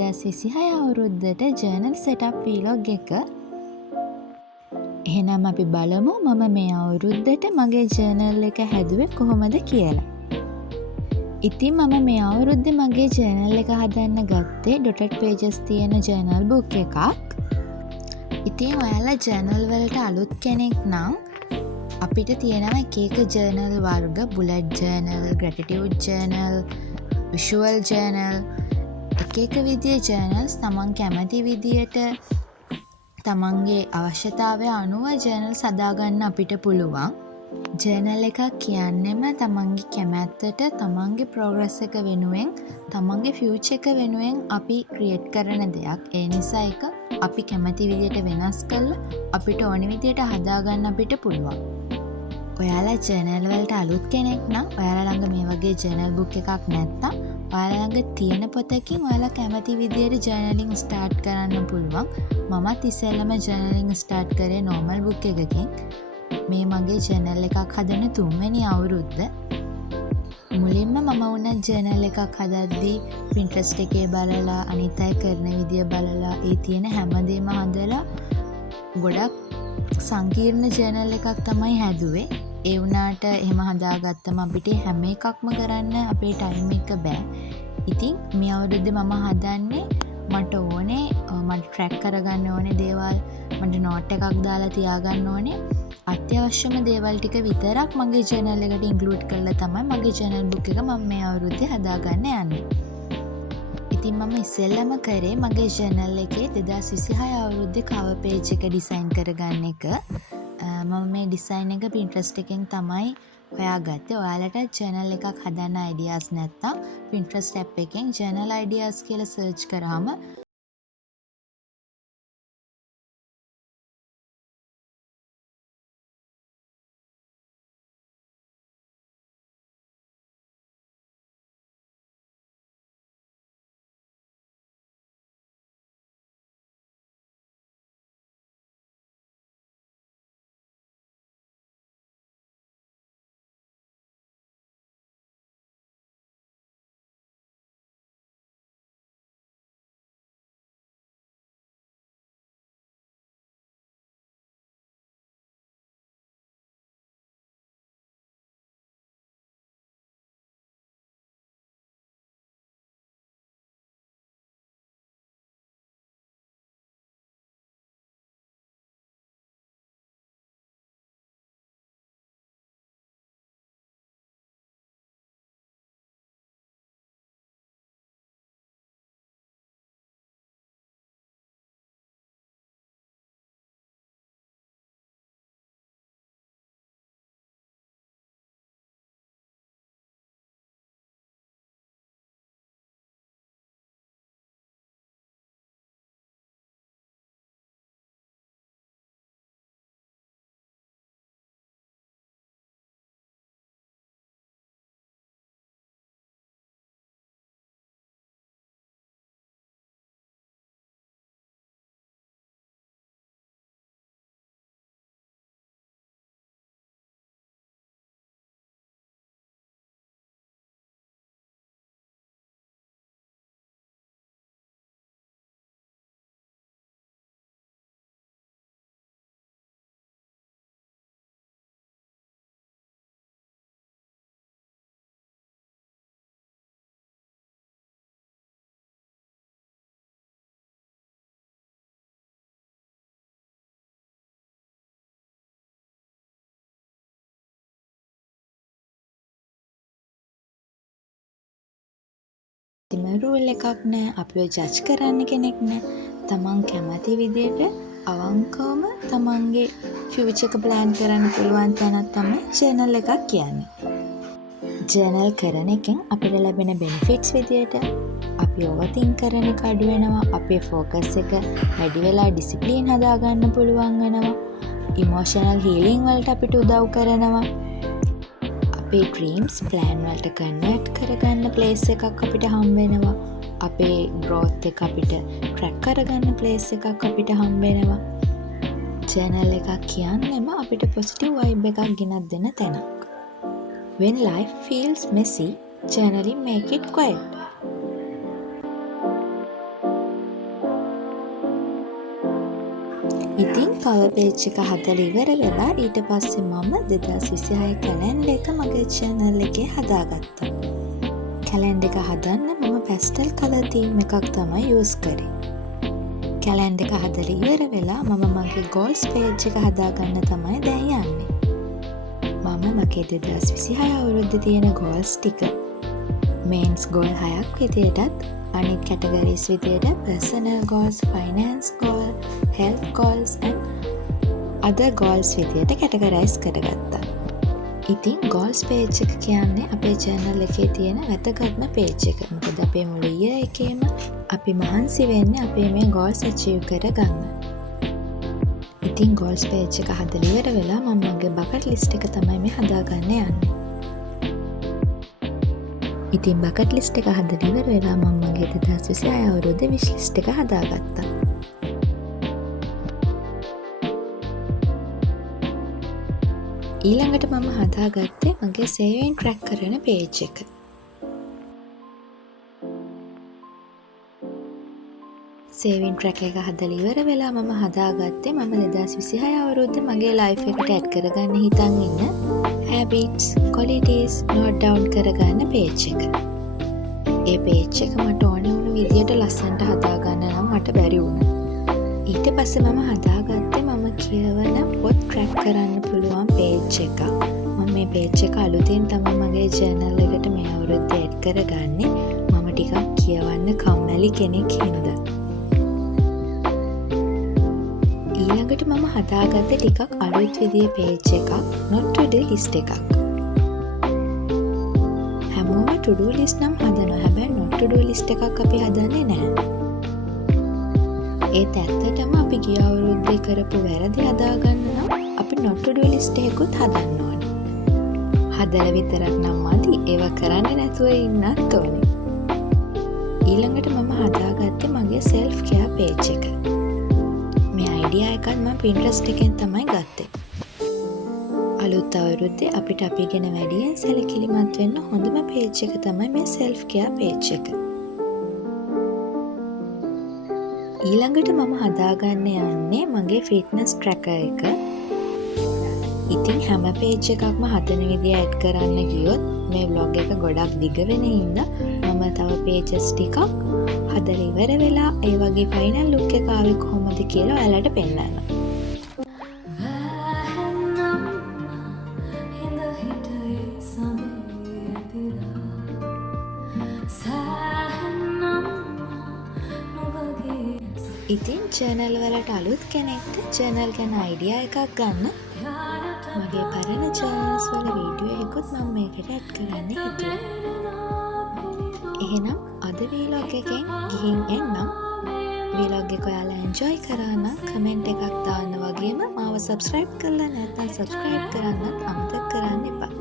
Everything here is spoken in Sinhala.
2026 අවුරුද්දට ජර්නල් සෙටප් වීලොග් එක. එහෙනම් අපි බලමු මම මේ අවුරුද්දට මගේ ජර්නල් එක හැදුවේ කොහොමද කියලා. ඉතින් මම මේ අවුරුද්දේ මගේ ජර්නල් එක හදන්න ගත්තේ dotted pages තියෙන ජර්නල් බුක් එකක්. ඉතින් ඔයාලා ජර්නල් වලට අලුත් කෙනෙක් නම් අපිට තියෙනවා එක එක ජර්නල් වර්ග, bullet journal, gratitude journal, visual journal, එක එක විදිහේ ජර්නල්ස් තමන් කැමති විදියට තමන්ගේ අවශ්‍යතාවය අනුව ජර්නල්ස් හදාගන්න අපිට පුළුවන්. ජර්නල් එකක් කියන්නෙම තමන්ගේ කැමැත්තට තමන්ගේ ප්‍රෝග්‍රස් එක වෙනුවෙන් තමන්ගේ ෆියුචර් එක වෙනුවෙන් අපි ක්‍රියේට් කරන දෙයක්. ඒ නිසා ඒක අපි කැමති විදියට වෙනස් කරලා අපිට ඕන විදියට හදාගන්න අපිට පුළුවන්. ඔයාලා ජර්නල් වලට අලුත් කෙනෙක් නම් ඔයාලා ළඟ මේ වගේ ජර්නල් බුක් එකක් නැත්තම් ඔයාලා ළඟ තියෙන පොතකින් ඔයාලා කැමති විදියට ජර්නලින් ස්ටාර්ට් කරන්න පුළුවන්. මමත් ඉස්සෙල්ලම ජර්නලින් ස්ටාර්ට් කරේ නෝමල් බුක් එකකින්. මේ මගේ ජර්නල් එකක් හදන 3 වෙනි අවුරුද්ද. මුලින්ම මම වුණත් ජර්නල් එකක් හදද්දී Pinterest එකේ බලලා අනිත් අය කරන විදිය බලලා ඒ තියෙන හැමදේම හදලා ගොඩක් සංකීර්ණ ජර්නල් එකක් තමයි හැදුවේ. ඒ වුණාට එහෙම හදාගත්තම අපිට හැම එකක්ම කරන්න අපේ ටයිම් එක බෑ. ඉතින් මේ අවුරුද්දේ මම හදන්නේ මට ඕනේ මට ට්‍රැක් කරගන්න ඕනේ දේවල්, මට නෝට් එකක් දාලා තියාගන්න ඕනේ. අත්‍යවශ්‍යම දේවල් ටික විතරක් මගේ ජර්නල් එකට ඉන්ක්ලූඩ් කරලා තමයි මගේ ජර්නල් බුක් එක මම මේ අවුරුද්දේ හදාගන්න යන්නේ. ඉතින් මම ඉස්සෙල්ලම කරේ මගේ ජර්නල් එකේ 2026 අවුරුද්දේ කවර් පේජ් එක ඩිසයින් කරගන්න එක. මම මේ ඩිසයින් එක Pinterest එකෙන් තමයි හොයාගත්තේ. ඔයාලට ජර්නල් එකක් හදන්න අයිඩියාස් නැත්තම් Pinterest app එකෙන් journal ideas කියලා සර්ච් කරාම රූල් එකක් නෑ, අපිව ජජ් කරන්න කෙනෙක් නෑ. තමන් කැමති විදියට අවංකවම තමන්ගේ ෆියුචර් එක ප්ලෑන් කරන්න පුළුවන් තැනක් තමයි ජර්නල් එකක් කියන්නේ. ජර්නල් කරන එකෙන් අපිට ලැබෙන බෙනිෆිට්ස් විදියට අපි ඕවර්තින්ක් කරන එක අඩු වෙනවා, අපේ ෆෝකස් එක වැඩි වෙලා ඩිසිප්ලින් හදාගන්න පුළුවන් වෙනවා, ඉමෝෂනල් හීලින් වලට අපිට උදව් කරනවා. අපේ ඩ්‍රීම්ස් ප්ලෑන් වලට කන්වර්ට් කරගන්න ප්ලේස් එකක් අපිට හම්බ වෙනවා. අපේ ග්‍රෝත් එක අපිට ට්‍රැක් කරගන්න ප්ලේස් එකක් අපිට හම්බ වෙනවා. ජර්නල් එකක් කියන්නෙම අපිට පොසිටිව් වයිබ් එකක් ගෙනත් දෙන තැනක්. When life feels messy, journaling make it quiet. ඉතින් කවර් පේජ් එක හදලා ඉවර වෙලා ඊට පස්සේ මම 2026 කැලෙන්ඩර් එක මගේ channel එකේ හදාගත්තා. කැලෙන්ඩර් එක හදන්න මම pastel color theme එකක් තමයි use කරේ. කැලෙන්ඩර් එක හදලා ඉවර වෙලා මම මගේ goals page එක හදාගන්න තමයි දැන් යන්නේ. මම මගේ 2026 අවුරුද්දේ තියෙන goals ටික mains goal 6ක් විදියටත් අනිත් categories විදියට personal goals, finance goal, health goals and other goals විදියට categorize කරගත්තා. ඉතින් goals page එක කියන්නේ අපේ channel එකේ තියෙන වැදගත්ම page එක. මොකද අපේ මුළු year එකේම අපි මහන්සි වෙන්නේ අපේ මේ goals achieve කරගන්න. ඉතින් goals page එක හදලා ඉවර වෙලා මම මගේ bucket list එක තමයි මේ හදාගන්න යන්නේ. ඉතින් bucket list එක හදලා ඉවර වෙලා මම මගේ 2026 අවුරුද්දේ wish list එක හදාගත්තා. ඊළඟට මම හදාගත්තේ මගේ saving track කරන page එක. saving track එක හදලා ඉවර වෙලා මම හදාගත්තේ මම 2026 අවුරුද්දේ මගේ life එකට add කරගන්න හිතන් ඉන්න habits, qualities note down කරගන්න page එක. ඒ page එක මට ඕන වුණු විදියට ලස්සනට හදාගන්න නම් මට බැරි වුණා. ඊට පස්සේ මම හදාගත්තේ මම කියවන පොත් track කරන්න පුළුවන් page එකක්. මම මේ page එක අලුතෙන් තමයි මගේ channel එකට මේ අවුරුද්දේ add කරගන්නේ. මම ටිකක් කියවන්න කම්මැලි කෙනෙක් හින්දා. ඊළඟට මම හදාගත්තේ ටිකක් අලුත් විදිහේ page එකක්, not to do list එකක්. හැමෝම to do list නම් හදනවා. හැබැයි not to do list එකක් අපි හදන්නේ නැහැ. ඒත් ඇත්තටම අපි ගිය අවුරුද්දේ කරපු වැරදි හදාගන්න නම් අපි not to do list එකකුත් හදන්න ඕනේ. හදලා විතරක් නම් මදි. ඒව කරන්නේ නැතුව ඉන්නත් ඕනේ. ඊළඟට මම හදාගත්තේ මගේ self care page එක. මේ idea එකත් මම Pinterest එකෙන් තමයි ගත්තේ. අලුත් අවුරුද්දේ අපිට අපි ගැන වැඩියෙන් සැලකිලිමත් වෙන්න හොඳම page එක තමයි මේ self care page එක. ඊළඟට මම හදාගන්න යන්නේ මගේ fitness tracker එක. ඉතින් හැම page එකක්ම හදන විදිය add කරන්න ගියොත් මේ vlog එක ගොඩක් දිග වෙන හින්දා මම තව pages ටිකක් හදලා ඉවර වෙලා ඒ වගේ final look එක ආවේ කොහොමද කියලා ඔයාලට පෙන්නන්න. ඉතින් channel වලට අලුත් කෙනෙක්ට channel ගැන idea එකක් ගන්න මගේ පරණ channels වල වීඩියෝ එකකුත් මම මේකට add කරන්න හිතුවා. එහෙනම් අද vlog එකෙන් ගිහින් එන්නම්. vlog එක ඔයාලා enjoy කරා නම් comment එකක් දාන්න වගේම මාව subscribe කරලා නැත්නම් subscribe කරන්නත් අමතක කරන්න එපා.